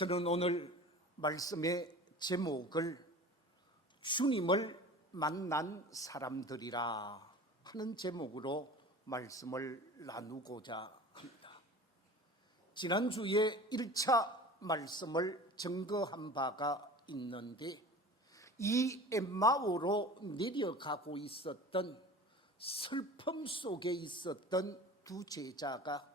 저는 오늘 말씀의 제목을 주님을 만난 사람들이라 하는 제목으로 말씀을 나누고자 합니다. 지난주에 1차 말씀을 증거한 바가 있는데, 이 엠마오로 내려가고 있었던 슬픔 속에 있었던 두 제자가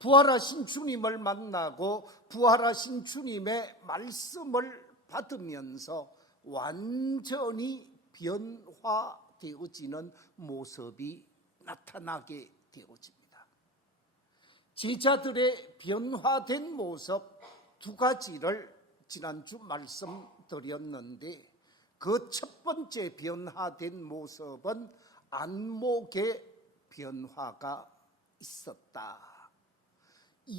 부활하신 주님을 만나고 부활하신 주님의 말씀을 받으면서 완전히 변화되어지는 모습이 나타나게 되어집니다. 제자들의 변화된 모습 두 가지를 지난주 말씀드렸는데, 그 첫 번째 변화된 모습은 안목의 변화가 있었다.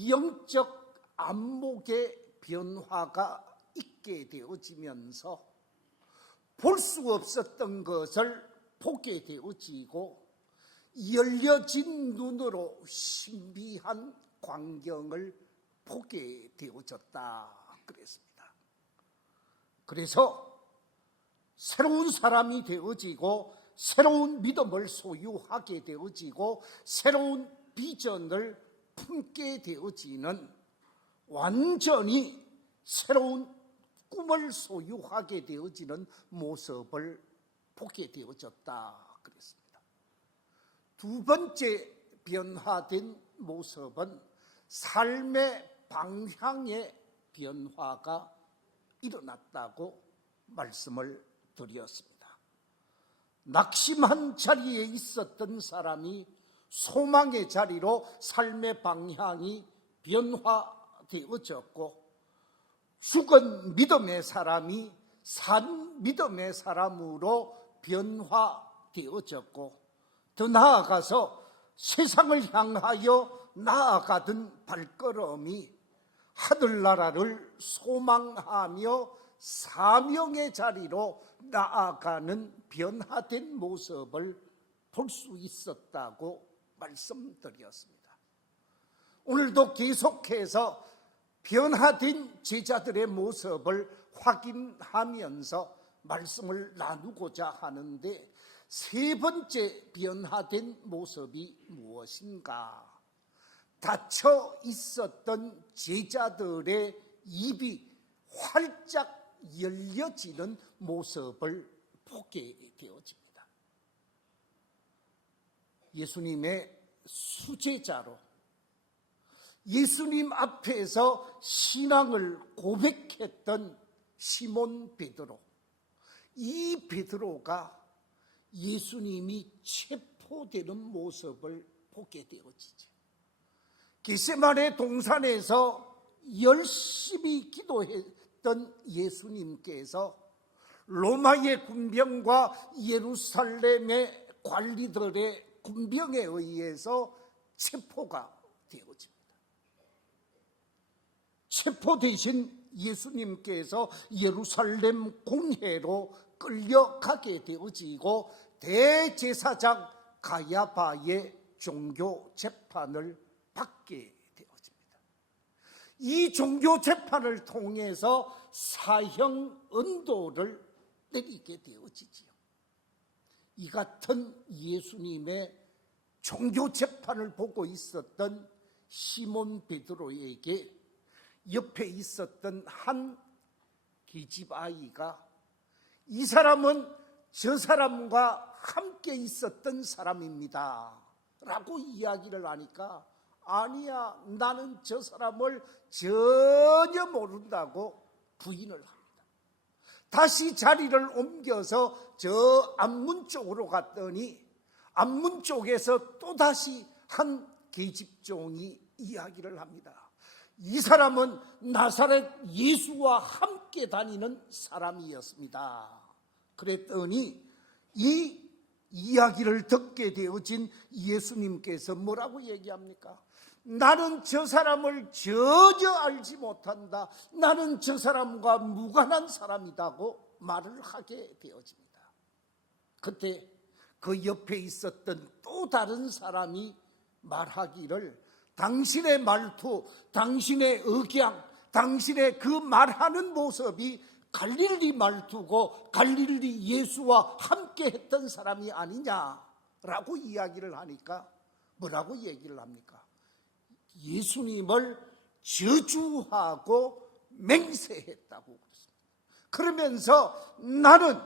영적 안목의 변화가 있게 되어지면서 볼 수 없었던 것을 보게 되어지고, 열려진 눈으로 신비한 광경을 보게 되어졌다 그랬습니다. 그래서 새로운 사람이 되어지고 새로운 믿음을 소유하게 되어지고 새로운 비전을 품게 되어지는, 완전히 새로운 꿈을 소유하게 되어지는 모습을 보게 되어졌다 그랬습니다. 두 번째 변화된 모습은 삶의 방향의 변화가 일어났다고 말씀을 드렸습니다. 낙심한 자리에 있었던 사람이 소망의 자리로 삶의 방향이 변화되어졌고, 죽은 믿음의 사람이 산 믿음의 사람으로 변화되어졌고, 더 나아가서 세상을 향하여 나아가던 발걸음이 하늘나라를 소망하며 사명의 자리로 나아가는 변화된 모습을 볼 수 있었다고 말씀드렸습니다. 오늘도 계속해서 변화된 제자들의 모습을 확인하면서 말씀을 나누고자 하는데, 세 번째 변화된 모습이 무엇인가? 닫혀 있었던 제자들의 입이 활짝 열려지는 모습을 보게 되어집니다. 예수님의 수제자로 예수님 앞에서 신앙을 고백했던 시몬 베드로, 이 베드로가 예수님이 체포되는 모습을 보게 되어지죠. 겟세마네 동산에서 열심히 기도했던 예수님께서 로마의 군병과 예루살렘의 관리들의 군병에 의해서 체포가 되어집니다. 체포되신 예수님께서 예루살렘 궁회로 끌려가게 되어지고, 대제사장 가야바의 종교 재판을 받게 되어집니다. 이 종교 재판을 통해서 사형 언도를 내리게 되어지지요. 이 같은 예수님의 종교 재판을 보고 있었던 시몬 베드로에게 옆에 있었던 한 계집 아이가, 이 사람은 저 사람과 함께 있었던 사람입니다 라고 이야기를 하니까, 아니야, 나는 저 사람을 전혀 모른다고 부인을 합니다. 다시 자리를 옮겨서 저 앞문 쪽으로 갔더니, 앞문 쪽에서 또다시 한 계집종이 이야기를 합니다. 이 사람은 나사렛 예수와 함께 다니는 사람이었습니다. 그랬더니 이 이야기를 듣게 되어진 예수님께서 뭐라고 얘기합니까? 나는 저 사람을 전혀 알지 못한다. 나는 저 사람과 무관한 사람이라고 말을 하게 되어집니다. 그때 그 옆에 있었던 또 다른 사람이 말하기를, 당신의 말투, 당신의 억양, 당신의 그 말하는 모습이 갈릴리 말투고 갈릴리 예수와 함께 했던 사람이 아니냐라고 이야기를 하니까 뭐라고 얘기를 합니까? 예수님을 저주하고 맹세했다고 그랬습니다. 그러면서 나는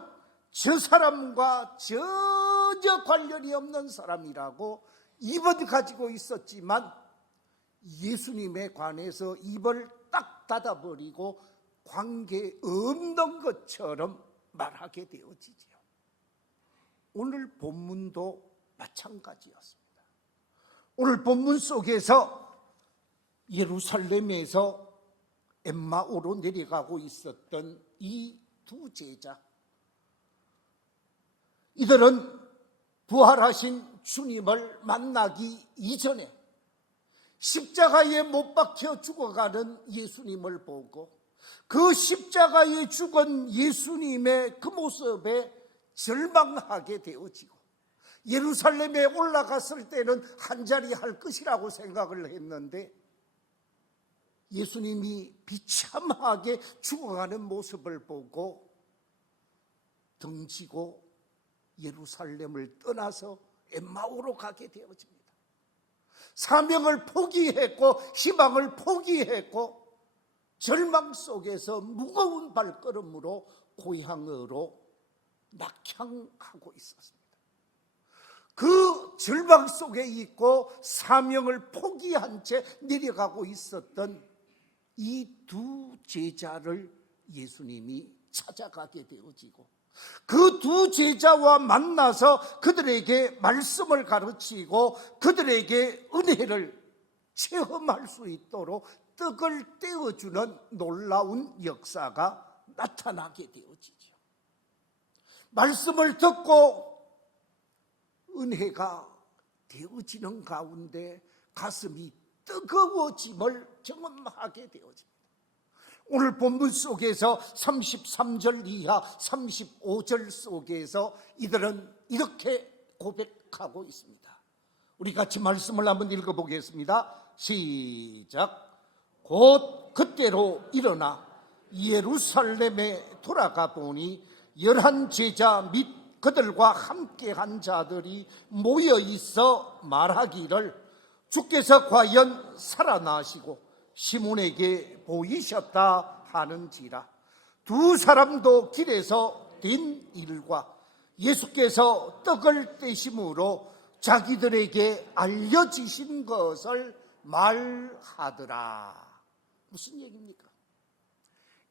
저 사람과 전혀 관련이 없는 사람이라고 입을 가지고 있었지만 예수님에 관해서 입을 딱 닫아버리고 관계 없는 것처럼 말하게 되어지지요. 오늘 본문도 마찬가지였습니다. 오늘 본문 속에서 예루살렘에서 엠마오로 내려가고 있었던 이 두 제자, 이들은 부활하신 주님을 만나기 이전에 십자가에 못 박혀 죽어가는 예수님을 보고 그 십자가에 죽은 예수님의 그 모습에 절망하게 되어지고 예루살렘에 올라갔을 때는 한자리 할 것이라고 생각을 했는데 예수님이 비참하게 죽어가는 모습을 보고 등지고 예루살렘을 떠나서 엠마오로 가게 되어집니다. 사명을 포기했고 희망을 포기했고 절망 속에서 무거운 발걸음으로 고향으로 낙향하고 있었습니다. 그 절망 속에 있고 사명을 포기한 채 내려가고 있었던 이 두 제자를 예수님이 찾아가게 되어지고 그 두 제자와 만나서 그들에게 말씀을 가르치고 그들에게 은혜를 체험할 수 있도록 떡을 떼어주는 놀라운 역사가 나타나게 되어지죠. 말씀을 듣고 은혜가 되어지는 가운데 가슴이 뜨거워짐을 경험하게 되어집니다. 오늘 본문 속에서 33절 이하 35절 속에서 이들은 이렇게 고백하고 있습니다. 우리 같이 말씀을 한번 읽어보겠습니다. 시작. 곧 그때로 일어나 예루살렘에 돌아가 보니 11 제자 및 그들과 함께한 자들이 모여 있어 말하기를 주께서 과연 살아나시고 시몬에게 보이셨다 하는지라. 두 사람도 길에서 된 일과 예수께서 떡을 떼심으로 자기들에게 알려지신 것을 말하더라. 무슨 얘기입니까?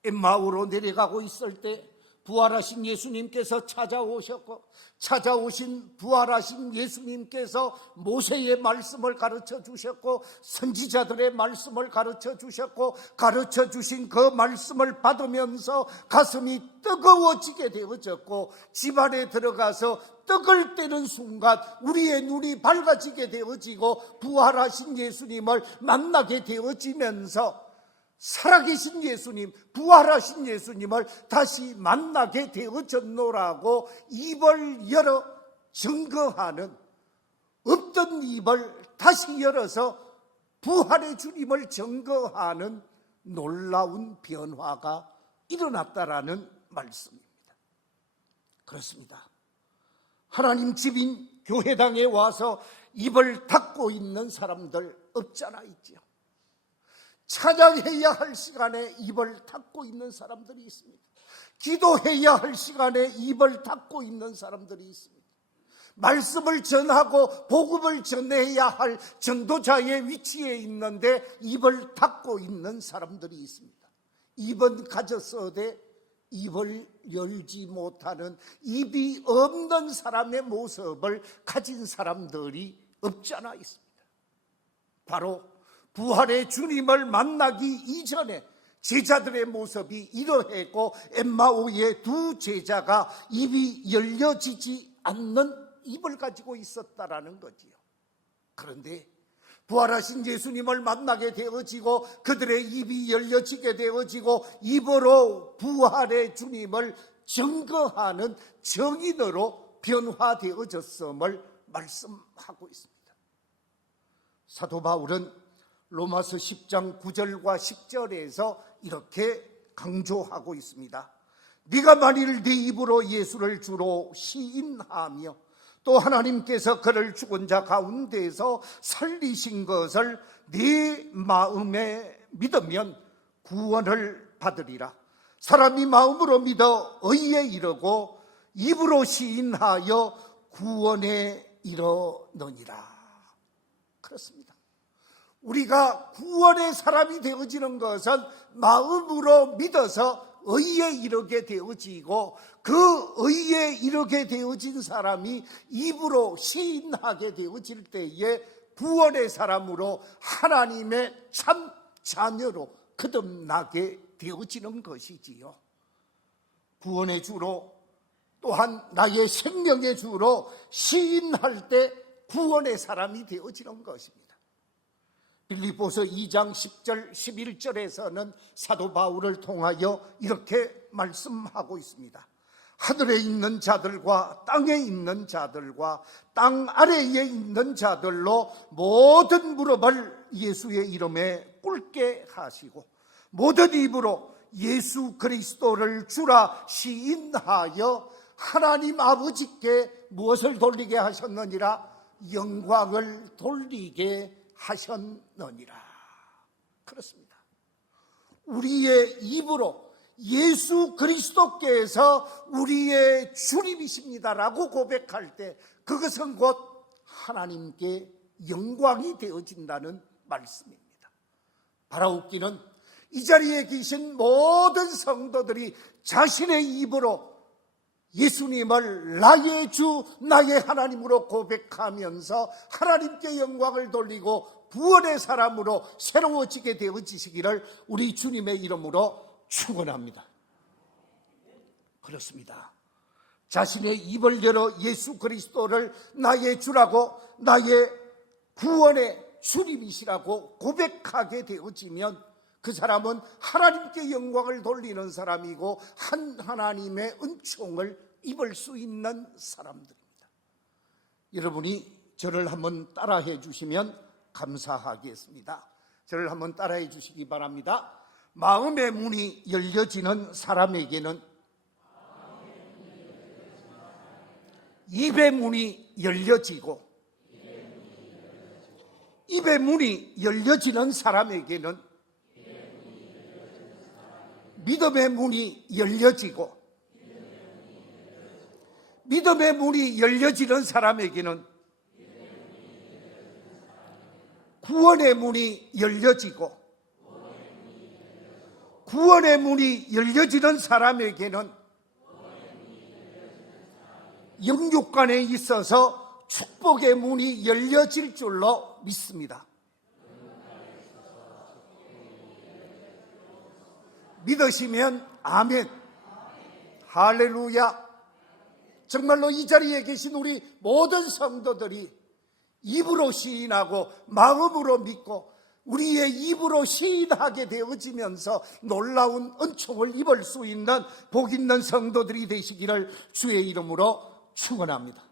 엠마오로 내려가고 있을 때 부활하신 예수님께서 찾아오셨고 찾아오신 부활하신 예수님께서 모세의 말씀을 가르쳐 주셨고 선지자들의 말씀을 가르쳐 주셨고 가르쳐 주신 그 말씀을 받으면서 가슴이 뜨거워지게 되어졌고 집안에 들어가서 떡을 떼는 순간 우리의 눈이 밝아지게 되어지고 부활하신 예수님을 만나게 되어지면서 살아계신 예수님, 부활하신 예수님을 다시 만나게 되어졌노라고 입을 열어 증거하는, 없던 입을 다시 열어서 부활의 주님을 증거하는 놀라운 변화가 일어났다라는 말씀입니다. 그렇습니다. 하나님 집인 교회당에 와서 입을 닫고 있는 사람들 없잖아 있죠. 찬양해야 할 시간에 입을 닫고 있는 사람들이 있습니다. 기도해야 할 시간에 입을 닫고 있는 사람들이 있습니다. 말씀을 전하고 복음을 전해야 할 전도자의 위치에 있는데 입을 닫고 있는 사람들이 있습니다. 입은 가졌어도 입을 열지 못하는, 입이 없는 사람의 모습을 가진 사람들이 없지 않아 있습니다. 바로 부활의 주님을 만나기 이전에 제자들의 모습이 이러했고 엠마오의 두 제자가 입이 열려지지 않는 입을 가지고 있었다라는 거지요. 그런데 부활하신 예수님을 만나게 되어지고 그들의 입이 열려지게 되어지고 입으로 부활의 주님을 증거하는 증인으로 변화되어졌음을 말씀하고 있습니다. 사도 바울은 로마서 10장 9절과 10절에서 이렇게 강조하고 있습니다. 네가 만일 네 입으로 예수를 주로 시인하며 또 하나님께서 그를 죽은 자 가운데서 살리신 것을 네 마음에 믿으면 구원을 받으리라. 사람이 마음으로 믿어 의에 이르고 입으로 시인하여 구원에 이르느니라. 그렇습니다. 우리가 구원의 사람이 되어지는 것은 마음으로 믿어서 의에 이르게 되어지고, 그 의에 이르게 되어진 사람이 입으로 시인하게 되어질 때에 구원의 사람으로 하나님의 참 자녀로 거듭나게 되어지는 것이지요. 구원의 주로, 또한 나의 생명의 주로 시인할 때 구원의 사람이 되어지는 것입니다. 빌립보서 2장 10절 11절에서는 사도 바울을 통하여 이렇게 말씀하고 있습니다. 하늘에 있는 자들과 땅에 있는 자들과 땅 아래에 있는 자들로 모든 무릎을 예수의 이름에 꿇게 하시고 모든 입으로 예수 그리스도를 주라 시인하여 하나님 아버지께 무엇을 돌리게 하셨느니라? 영광을 돌리게 하셨느니라. 그렇습니다. 우리의 입으로 예수 그리스도께서 우리의 주님이십니다라고 고백할 때 그것은 곧 하나님께 영광이 되어진다는 말씀입니다. 바라옵기는 이 자리에 계신 모든 성도들이 자신의 입으로 예수님을 나의 주, 나의 하나님으로 고백하면서 하나님께 영광을 돌리고 구원의 사람으로 새로워지게 되어지시기를 우리 주님의 이름으로 축원합니다. 그렇습니다. 자신의 입을 열어 예수 그리스도를 나의 주라고, 나의 구원의 주님이시라고 고백하게 되어지면 그 사람은 하나님께 영광을 돌리는 사람이고 하나님의 은총을 입을 수 있는 사람들입니다. 여러분이 저를 한번 따라해 주시면 감사하겠습니다. 저를 한번 따라해 주시기 바랍니다. 마음의 문이 열려지는 사람에게는 입의 문이 열려지고, 입의 문이 열려지는 사람에게는 믿음의 문이 열려지고, 믿음의 문이 열려지는 사람에게는 구원의 문이 열려지고, 구원의 문이 열려지는 사람에게는 영육간에 있어서 축복의 문이 열려질 줄로 믿습니다. 믿으시면 아멘. 할렐루야. 정말로 이 자리에 계신 우리 모든 성도들이 입으로 시인하고 마음으로 믿고 우리의 입으로 시인하게 되어지면서 놀라운 은총을 입을 수 있는 복 있는 성도들이 되시기를 주의 이름으로 축원합니다.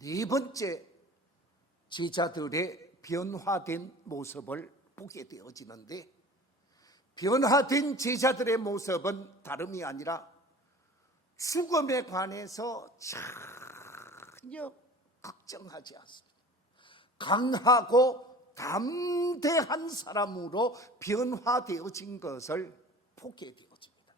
네 번째, 제자들의 변화된 모습을 보게 되어지는데, 변화된 제자들의 모습은 다름이 아니라 죽음에 관해서 전혀 걱정하지 않습니다. 강하고 담대한 사람으로 변화되어진 것을 보게 되어집니다.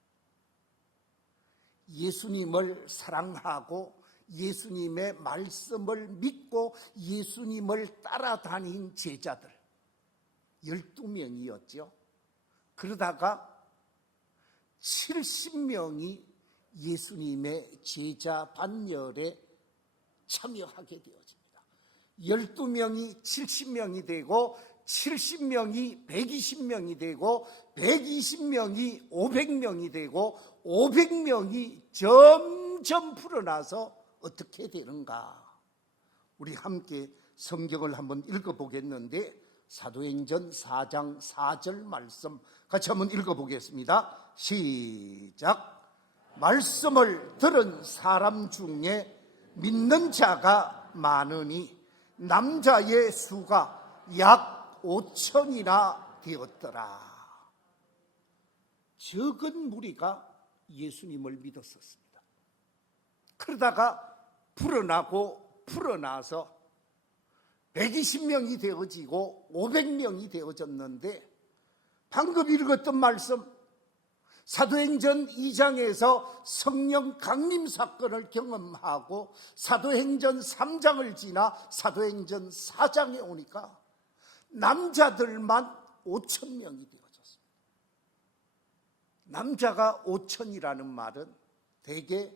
예수님을 사랑하고 예수님의 말씀을 믿고 예수님을 따라다닌 제자들 12명이었죠. 그러다가 70명이 예수님의 제자 반열에 참여하게 되어집니다. 12명이 70명이 되고 70명이 120명이 되고 120명이 500명이 되고 500명이 점점 불어나서 어떻게 되는가? 우리 함께 성경을 한번 읽어보겠는데, 사도행전 4장 4절 말씀 같이 한번 읽어보겠습니다. 시작. 말씀을 들은 사람 중에 믿는 자가 많으니 남자의 수가 약 5천이나 되었더라. 적은 무리가 예수님을 믿었었습니다. 그러다가 풀어나서 120명이 되어지고 500명이 되어졌는데, 방금 읽었던 말씀 사도행전 2장에서 성령 강림 사건을 경험하고 사도행전 3장을 지나 사도행전 4장에 오니까 남자들만 5,000명이 되어졌습니다. 남자가 5,000이라는 말은 대개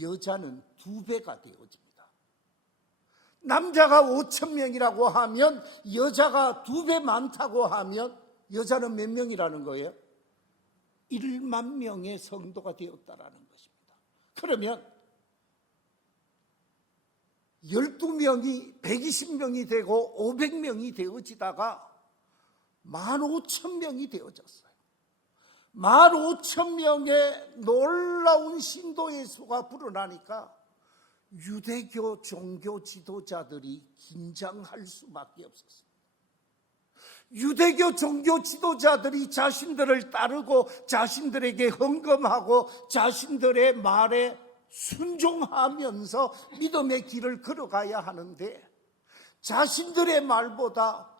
여자는 2배가 되어집니다. 남자가 5,000명이라고 하면 여자가 2배 많다고 하면 여자는 몇 명이라는 거예요? 1만 명의 성도가 되었다라는 것입니다. 그러면 12명이 120명이 되고 500명이 되어지다가 15,000명이 되어졌어요. 15,000명의 놀라운 신도의 수가 불어나니까 유대교 종교 지도자들이 긴장할 수밖에 없었습니다. 유대교 종교 지도자들이 자신들을 따르고 자신들에게 헌금하고 자신들의 말에 순종하면서 믿음의 길을 걸어가야 하는데, 자신들의 말보다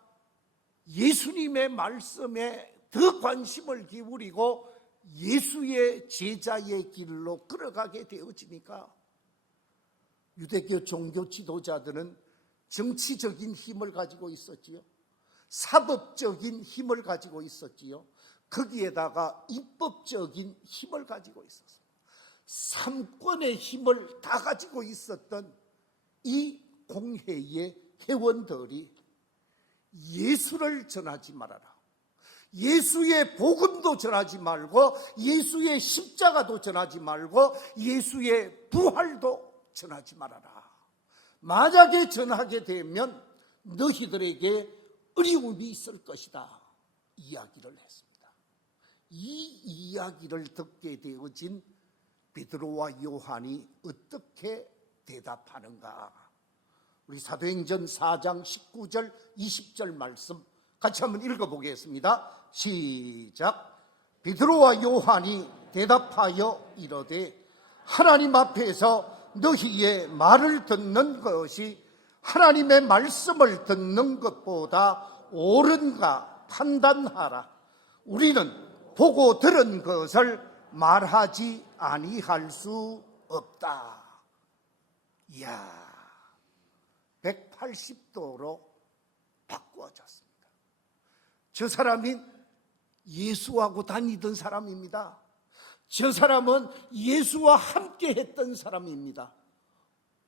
예수님의 말씀에 더 관심을 기울이고 예수의 제자의 길로 걸어가게 되어지니까 유대교 종교 지도자들은 정치적인 힘을 가지고 있었지요. 사법적인 힘을 가지고 있었지요. 거기에다가 입법적인 힘을 가지고 있었어요. 삼권의 힘을 다 가지고 있었던 이 공회의 회원들이 예수를 전하지 말아라, 예수의 복음도 전하지 말고 예수의 십자가도 전하지 말고 예수의 부활도 전하지 말아라. 만약에 전하게 되면 너희들에게 어려움이 있을 것이다 이야기를 했습니다. 이 이야기를 듣게 되어진 베드로와 요한이 어떻게 대답하는가? 우리 사도행전 4장 19절 20절 말씀 같이 한번 읽어보겠습니다. 시작. 베드로와 요한이 대답하여 이르되 하나님 앞에서 너희의 말을 듣는 것이 하나님의 말씀을 듣는 것보다 옳은가 판단하라. 우리는 보고 들은 것을 말하지 아니할 수 없다. 이야, 180도로 바꾸어졌습니다. 저 사람이 예수하고 다니던 사람입니다. 저 사람은 예수와 함께 했던 사람입니다.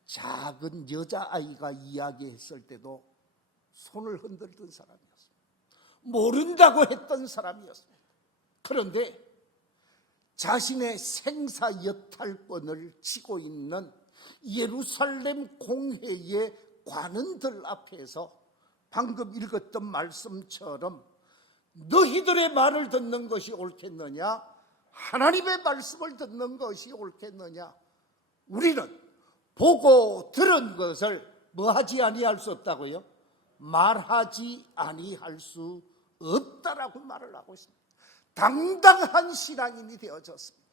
작은 여자아이가 이야기했을 때도 손을 흔들던 사람이었습니다. 모른다고 했던 사람이었습니다. 그런데 자신의 생사여탈권을 쥐고 있는 예루살렘 공회의 관원들 앞에서 방금 읽었던 말씀처럼 너희들의 말을 듣는 것이 옳겠느냐, 하나님의 말씀을 듣는 것이 옳겠느냐? 우리는 보고 들은 것을 뭐하지 아니할 수 없다고요? 말하지 아니할 수 없다라고 말을 하고 있습니다. 당당한 신앙인이 되어졌습니다.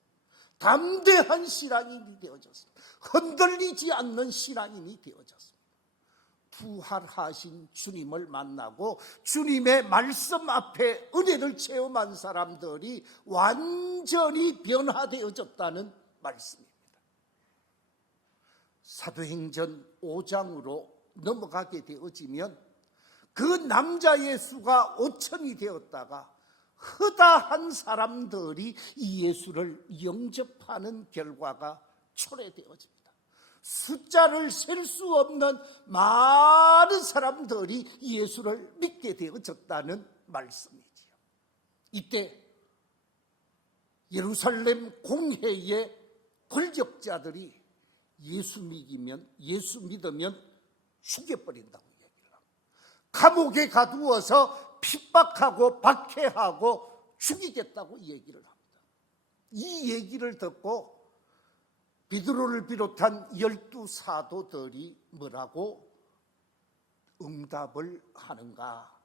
담대한 신앙인이 되어졌습니다. 흔들리지 않는 신앙인이 되어졌습니다. 부활하신 주님을 만나고 주님의 말씀 앞에 은혜를 체험한 사람들이 완전히 변화되어졌다는 말씀입니다. 사도행전 5장으로 넘어가게 되어지면 그 남자의 수가 5천이 되었다가 허다한 사람들이 이 예수를 영접하는 결과가 초래되어집니다. 숫자를 셀 수 없는 많은 사람들이 예수를 믿게 되어졌다는 말씀이지요. 이때 예루살렘 공회의 권력자들이 예수 믿으면 죽여버린다고 얘기를 합니다. 감옥에 가두어서 핍박하고 박해하고 죽이겠다고 얘기를 합니다. 이 얘기를 듣고 베드로를 비롯한 12 사도들이 뭐라고 응답을 하는가?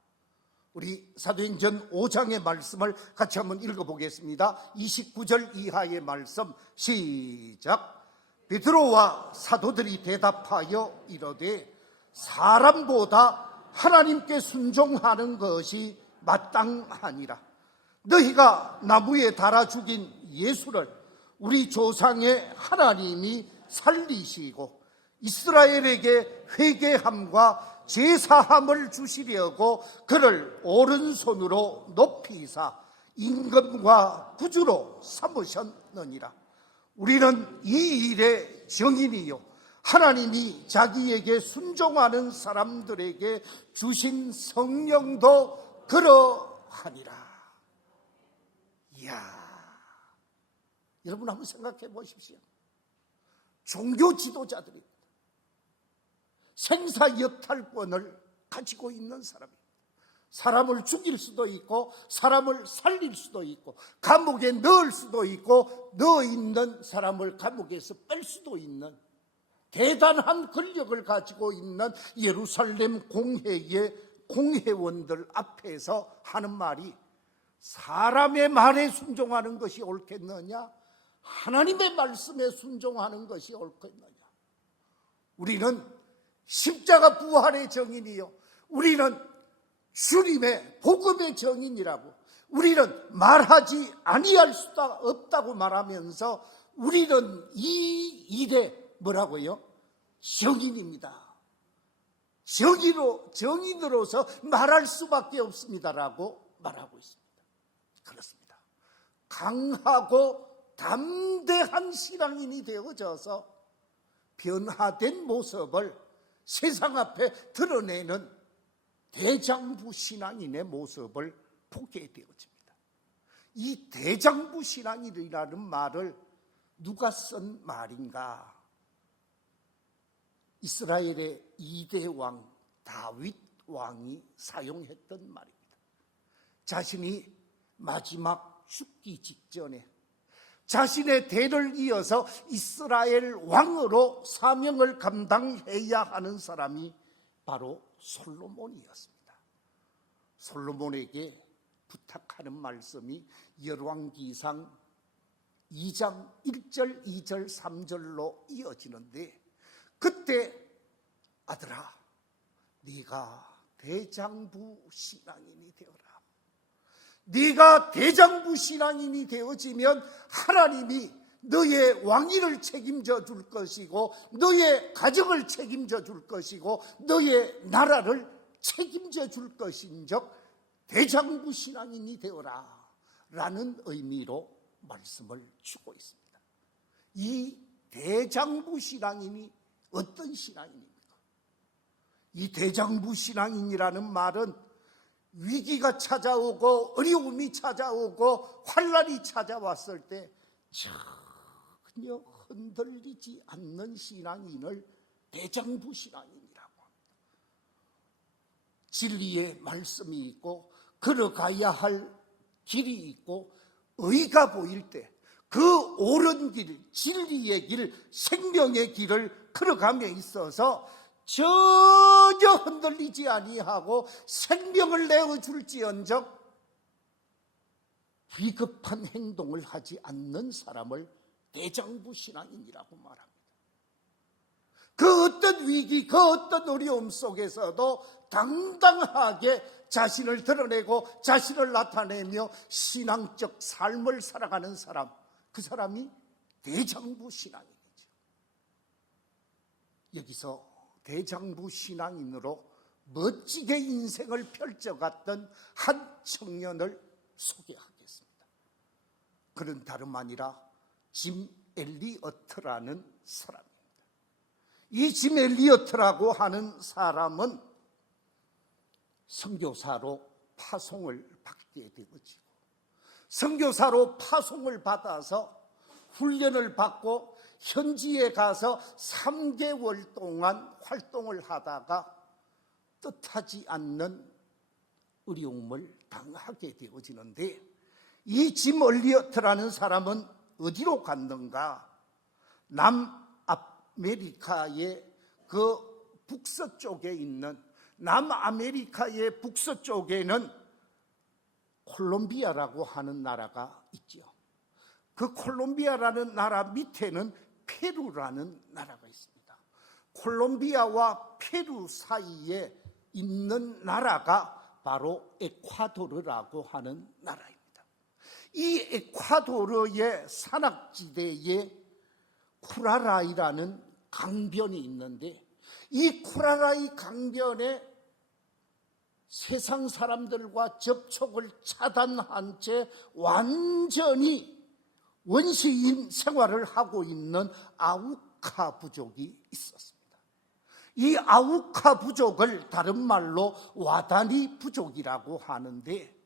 우리 사도행전 5장의 말씀을 같이 한번 읽어보겠습니다. 29절 이하의 말씀 시작. 베드로와 사도들이 대답하여 이르되 사람보다 하나님께 순종하는 것이 마땅하니라. 너희가 나무에 달아 죽인 예수를 우리 조상의 하나님이 살리시고 이스라엘에게 회개함과 제사함을 주시려고 그를 오른손으로 높이사 임금과 구주로 삼으셨느니라. 우리는 이 일의 증인이요 하나님이 자기에게 순종하는 사람들에게 주신 성령도 그러하니라. 이야, 여러분 한번 생각해 보십시오. 종교 지도자들입니다. 생사여탈권을 가지고 있는 사람입니다. 사람을 죽일 수도 있고 사람을 살릴 수도 있고 감옥에 넣을 수도 있고 넣어 있는 사람을 감옥에서 뺄 수도 있는 대단한 권력을 가지고 있는 예루살렘 공회의 공회원들 앞에서 하는 말이 사람의 말에 순종하는 것이 옳겠느냐, 하나님의 말씀에 순종하는 것이 옳겠느냐. 우리는 십자가 부활의 정인이요, 우리는 주님의 복음의 정인이라고, 우리는 말하지 아니할 수 없다고 말하면서 우리는 이 일에 뭐라고요? 정인입니다. 정인으로서 말할 수밖에 없습니다라고 말하고 있습니다. 그렇습니다. 강하고 담대한 신앙인이 되어져서 변화된 모습을 세상 앞에 드러내는 대장부 신앙인의 모습을 보게 되어집니다. 이 대장부 신앙인이라는 말을 누가 쓴 말인가? 이스라엘의 2대 왕 다윗 왕이 사용했던 말입니다. 자신이 마지막 죽기 직전에 자신의 대를 이어서 이스라엘 왕으로 사명을 감당해야 하는 사람이 바로 솔로몬이었습니다. 솔로몬에게 부탁하는 말씀이 열왕기상 2장 1절, 2절, 3절로 이어지는데, 그때 아들아 네가 대장부 신앙인이 되어라. 네가 대장부 신앙인이 되어지면 하나님이 너의 왕위를 책임져 줄 것이고 너의 가정을 책임져 줄 것이고 너의 나라를 책임져 줄 것인즉 대장부 신앙인이 되어라 라는 의미로 말씀을 주고 있습니다. 이 대장부 신앙인이 어떤 신앙인입니까? 이 대장부 신앙인이라는 말은 위기가 찾아오고 어려움이 찾아오고 환난이 찾아왔을 때 전혀 흔들리지 않는 신앙인을 대장부 신앙인이라고 합니다. 진리의 말씀이 있고 걸어가야 할 길이 있고 의가 보일 때 그 옳은 길, 진리의 길, 생명의 길을 걸어감에 있어서 전혀 흔들리지 아니하고 생명을 내어줄지언정 비겁한 행동을 하지 않는 사람을 대장부 신앙인이라고 말합니다. 그 어떤 위기, 그 어떤 어려움 속에서도 당당하게 자신을 드러내고 자신을 나타내며 신앙적 삶을 살아가는 사람, 그 사람이 대장부 신앙인이죠. 여기서 대장부 신앙인으로 멋지게 인생을 펼쳐갔던 한 청년을 소개하겠습니다. 그는 다름 아니라 짐 엘리어트라는 사람입니다. 이 짐 엘리어트라고 하는 사람은 선교사로 파송을 받게 되어지고 선교사로 파송을 받아서 훈련을 받고 현지에 가서 3개월 동안 활동을 하다가 뜻하지 않는 어려움을 당하게 되어지는데, 이 짐 엘리어트라는 사람은 어디로 갔는가? 남아메리카의 그 북서쪽에 있는, 남아메리카의 북서쪽에는 콜롬비아라고 하는 나라가 있지요. 그 콜롬비아라는 나라 밑에는 페루라는 나라가 있습니다. 콜롬비아와 페루 사이에 있는 나라가 바로 에콰도르라고 하는 나라입니다. 이 에콰도르의 산악지대에 쿠라라이라는 강변이 있는데, 이 쿠라라이 강변에 세상 사람들과 접촉을 차단한 채 완전히 원시인 생활을 하고 있는 아우카 부족이 있었습니다. 이 아우카 부족을 다른 말로 와다니 부족이라고 하는데,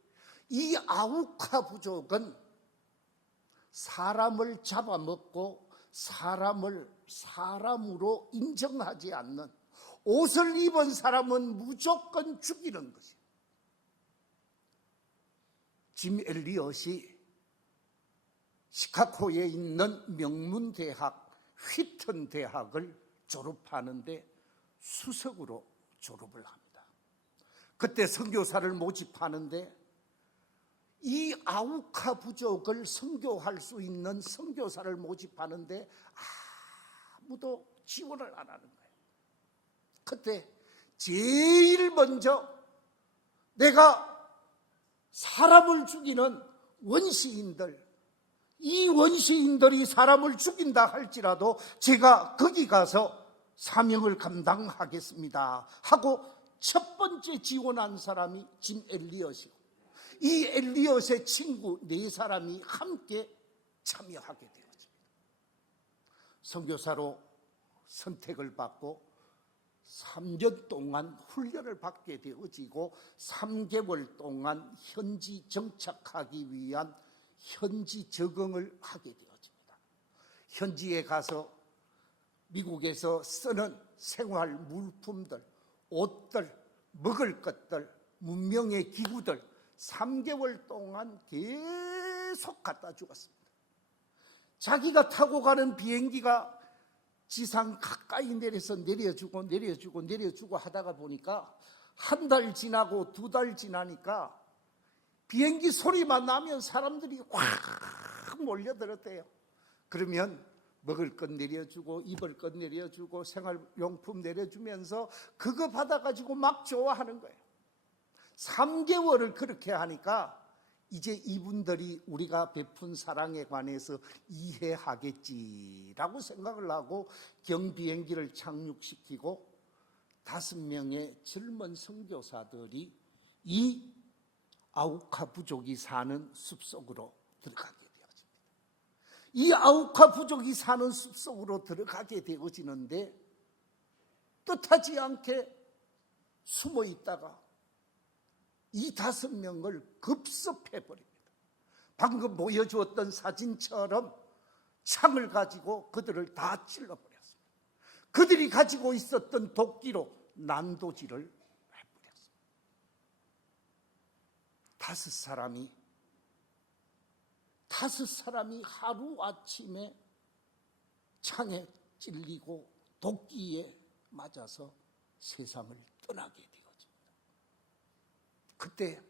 이 아우카 부족은 사람을 잡아먹고 사람을 사람으로 인정하지 않는, 옷을 입은 사람은 무조건 죽이는 것이에요. 짐 엘리엇이 시카고에 있는 명문대학 휘튼 대학을 졸업하는데 수석으로 졸업을 합니다. 그때 선교사를 모집하는데 이 아우카 부족을 선교할 수 있는 선교사를 모집하는데 아무도 지원을 안 하는 거예요. 그때 제일 먼저 내가 사람을 죽이는 원시인들, 이 원시인들이 사람을 죽인다 할지라도 제가 거기 가서 사명을 감당하겠습니다 하고 첫 번째 지원한 사람이 짐 엘리엇이고, 이 엘리엇의 친구 4사람이 함께 참여하게 되었습니다. 선교사로 선택을 받고 3년 동안 훈련을 받게 되어지고 3개월 동안 현지 정착하기 위한 현지 적응을 하게 되어집니다. 현지에 가서 미국에서 쓰는 생활 물품들, 옷들, 먹을 것들, 문명의 기구들 3개월 동안 계속 갖다 주었습니다. 자기가 타고 가는 비행기가 지상 가까이 내려서 내려주고 하다가 보니까 한 달 지나고 2달 지나니까 비행기 소리만 나면 사람들이 확 몰려들었대요. 그러면 먹을 것 내려주고 입을 것 내려주고 생활용품 내려주면서 그거 받아가지고 막 좋아하는 거예요. 3개월을 그렇게 하니까 이제 이분들이 우리가 베푼 사랑에 관해서 이해하겠지라고 생각을 하고 경비행기를 착륙시키고 5명의 젊은 선교사들이 이 아우카 부족이 사는 숲속으로 들어가게 되어집니다. 이 아우카 부족이 사는 숲속으로 들어가게 되어지는데 뜻하지 않게 숨어 있다가 이 5명을 급습해버립니다. 방금 보여주었던 사진처럼 창을 가지고 그들을 다 찔러버렸습니다. 그들이 가지고 있었던 도끼로 난도질을 해버렸습니다. 5사람이 하루아침에 창에 찔리고 도끼에 맞아서 세상을 떠나게 되었습니다. 그때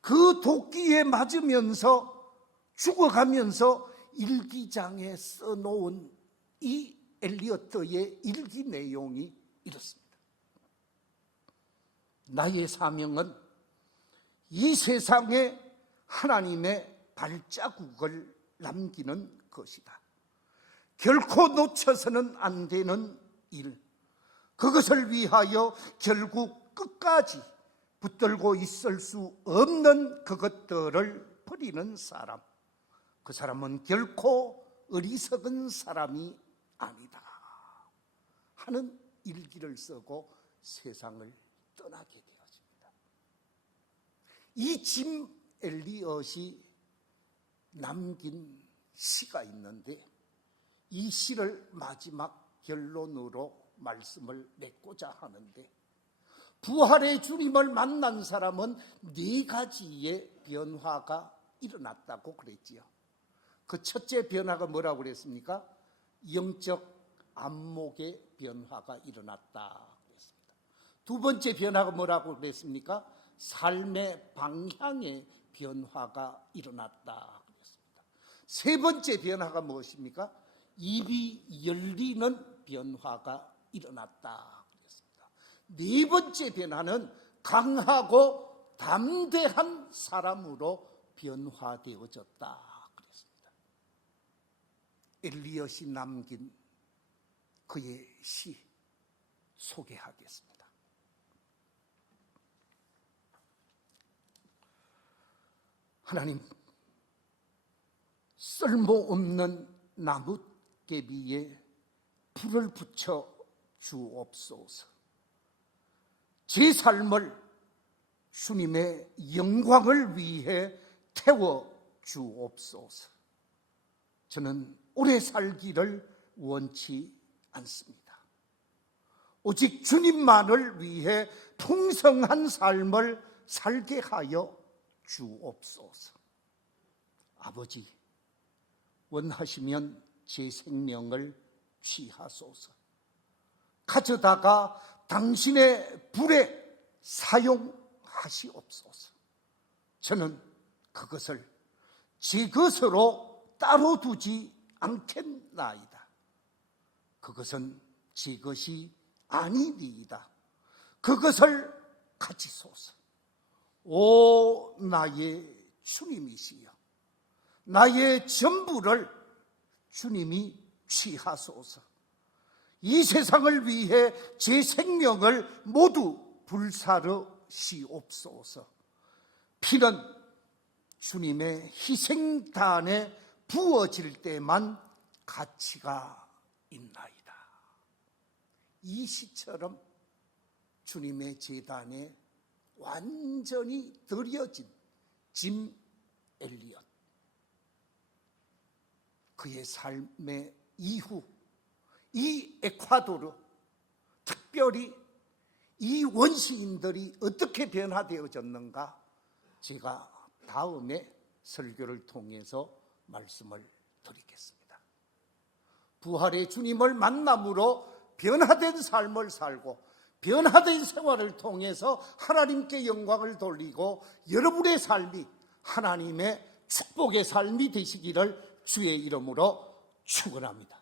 그 도끼에 맞으면서 죽어가면서 일기장에 써놓은 이 엘리어트의 일기 내용이 이렇습니다. 나의 사명은 이 세상에 하나님의 발자국을 남기는 것이다. 결코 놓쳐서는 안 되는 일, 그것을 위하여 결국 끝까지 붙들고 있을 수 없는 그것들을 버리는 사람, 그 사람은 결코 어리석은 사람이 아니다 하는 일기를 쓰고 세상을 떠나게 되어집니다. 이 짐 엘리엇이 남긴 시가 있는데 이 시를 마지막 결론으로 말씀을 맺고자 하는데, 부활의 주님을 만난 사람은 4가지의 변화가 일어났다고 그랬지요. 그 첫째 변화가 뭐라고 그랬습니까? 영적 안목의 변화가 일어났다 그랬습니다. 2번째 변화가 뭐라고 그랬습니까? 삶의 방향의 변화가 일어났다 그랬습니다. 세 번째 변화가 무엇입니까? 입이 열리는 변화가 일어났다 그랬습니다. 네 번째 변화는 강하고 담대한 사람으로 변화되어졌다 그랬습니다. 엘리엇이 남긴 그의 시 소개하겠습니다. 하나님, 쓸모없는 나뭇개비에 불을 붙여 주옵소서. 제 삶을 주님의 영광을 위해 태워 주옵소서. 저는 오래 살기를 원치 않습니다. 오직 주님만을 위해 풍성한 삶을 살게 하여 주옵소서. 아버지, 원하시면 제 생명을 취하소서. 가져다가 당신의 불에 사용하시옵소서. 저는 그것을 제 것으로 따로 두지 않겠나이다. 그것은 제 것이 아니니이다. 그것을 가지소서. 오 나의 주님이시여, 나의 전부를 주님이 취하소서. 이 세상을 위해 제 생명을 모두 불사르시옵소서. 피는 주님의 희생단에 부어질 때만 가치가 있나이다. 이 시처럼 주님의 제단에 완전히 드려진 짐 엘리엇, 그의 삶의 이후 이 에콰도르, 특별히 이 원시인들이 어떻게 변화되어졌는가, 제가 다음에 설교를 통해서 말씀을 드리겠습니다. 부활의 주님을 만남으로 변화된 삶을 살고 변화된 생활을 통해서 하나님께 영광을 돌리고 여러분의 삶이 하나님의 축복의 삶이 되시기를 주의 이름으로 축원합니다.